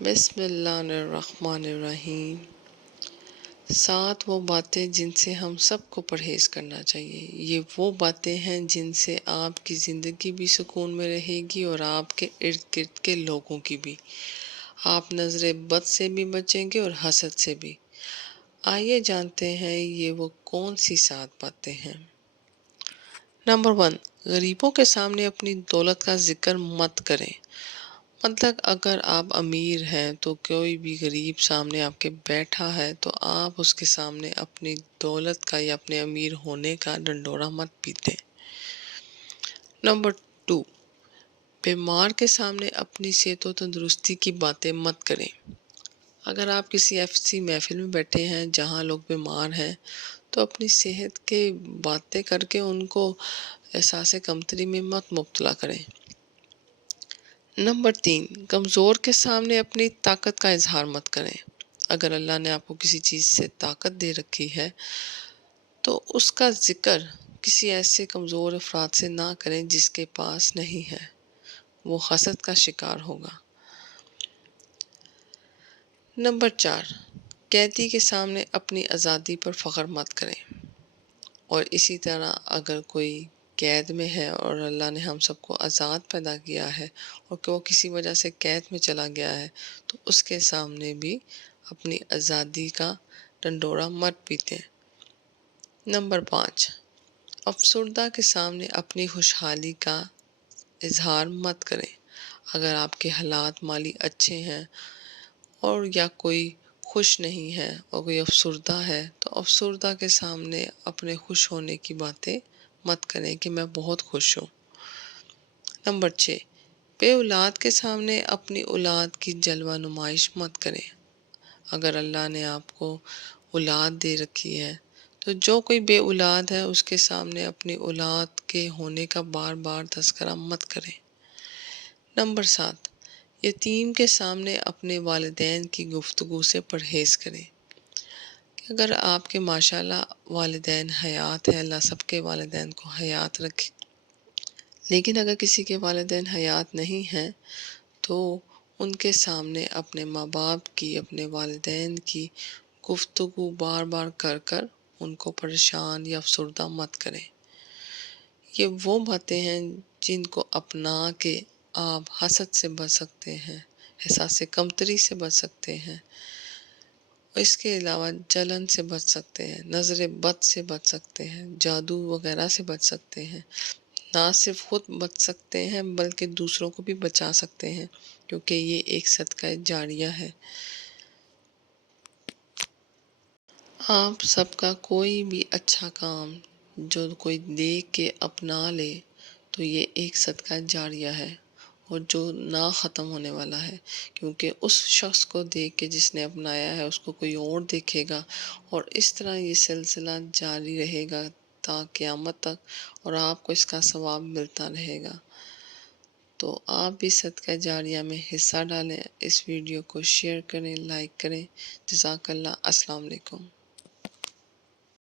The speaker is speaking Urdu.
بسم اللہ الرحمن الرحیم۔ 7 وہ باتیں جن سے ہم سب کو پرہیز کرنا چاہیے۔ یہ وہ باتیں ہیں جن سے آپ کی زندگی بھی سکون میں رہے گی اور آپ کے ارد گرد کے لوگوں کی بھی۔ آپ نظر بد سے بھی بچیں گے اور حسد سے بھی۔ آئیے جانتے ہیں یہ وہ کون سی 7 باتیں ہیں۔ نمبر 1، غریبوں کے سامنے اپنی دولت کا ذکر مت کریں۔ مطلب اگر آپ امیر ہیں تو کوئی بھی غریب سامنے آپ کے بیٹھا ہے تو آپ اس کے سامنے اپنی دولت کا یا اپنے امیر ہونے کا ڈنڈورا مت پیتے۔ نمبر 2، بیمار کے سامنے اپنی صحت و تندرستی کی باتیں مت کریں۔ اگر آپ کسی ایسی محفل میں بیٹھے ہیں جہاں لوگ بیمار ہیں تو اپنی صحت کے باتیں کر کے ان کو احساس کمتری میں مت مبتلا کریں۔ نمبر 3، کمزور کے سامنے اپنی طاقت کا اظہار مت کریں۔ اگر اللہ نے آپ کو کسی چیز سے طاقت دے رکھی ہے تو اس کا ذکر کسی ایسے کمزور افراد سے نہ کریں جس کے پاس نہیں ہے، وہ حسد کا شکار ہوگا۔ نمبر 4، قیدی کے سامنے اپنی آزادی پر فخر مت کریں۔ اور اسی طرح اگر کوئی قید میں ہے اور اللہ نے ہم سب کو آزاد پیدا کیا ہے اور کہ وہ کسی وجہ سے قید میں چلا گیا ہے تو اس کے سامنے بھی اپنی آزادی کا ڈنڈورا مت پیتے۔ نمبر 5، افسردہ کے سامنے اپنی خوشحالی کا اظہار مت کریں۔ اگر آپ کے حالات مالی اچھے ہیں اور یا کوئی خوش نہیں ہے اور کوئی افسردہ ہے تو افسردہ کے سامنے اپنے خوش ہونے کی باتیں مت کریں کہ میں بہت خوش ہوں۔ نمبر 6، بے اولاد کے سامنے اپنی اولاد کی جلوہ نمائش مت کریں۔ اگر اللہ نے آپ کو اولاد دے رکھی ہے تو جو کوئی بے اولاد ہے اس کے سامنے اپنی اولاد کے ہونے کا بار بار تذکرہ مت کریں۔ نمبر 7، یتیم کے سامنے اپنے والدین کی گفتگو سے پرہیز کریں۔ اگر آپ کے ماشاءاللہ والدین حیات ہیں، اللہ سب کے والدین کو حیات رکھے، لیکن اگر کسی کے والدین حیات نہیں ہیں تو ان کے سامنے اپنے ماں باپ کی، اپنے والدین کی گفتگو بار بار کر کر ان کو پریشان یا افسردہ مت کریں۔ یہ وہ باتیں ہیں جن کو اپنا کے آپ حسد سے بچ سکتے ہیں، احساس کمتری سے بچ سکتے ہیں، اس کے علاوہ جلن سے بچ سکتے ہیں، نظر بد سے بچ سکتے ہیں، جادو وغیرہ سے بچ سکتے ہیں۔ نہ صرف خود بچ سکتے ہیں بلکہ دوسروں کو بھی بچا سکتے ہیں، کیونکہ یہ ایک صدقہ جاریہ ہے۔ آپ سب کا کوئی بھی اچھا کام جو کوئی دیکھ کے اپنا لے تو یہ ایک صدقہ جاریہ ہے اور جو نہ ختم ہونے والا ہے، کیونکہ اس شخص کو دیکھ کے جس نے اپنایا ہے اس کو کوئی اور دیکھے گا اور اس طرح یہ سلسلہ جاری رہے گا تا قیامت تک اور آپ کو اس کا ثواب ملتا رہے گا۔ تو آپ بھی صدقہ جاریہ میں حصہ ڈالیں، اس ویڈیو کو شیئر کریں، لائک کریں۔ جزاک اللہ۔ السلام علیکم۔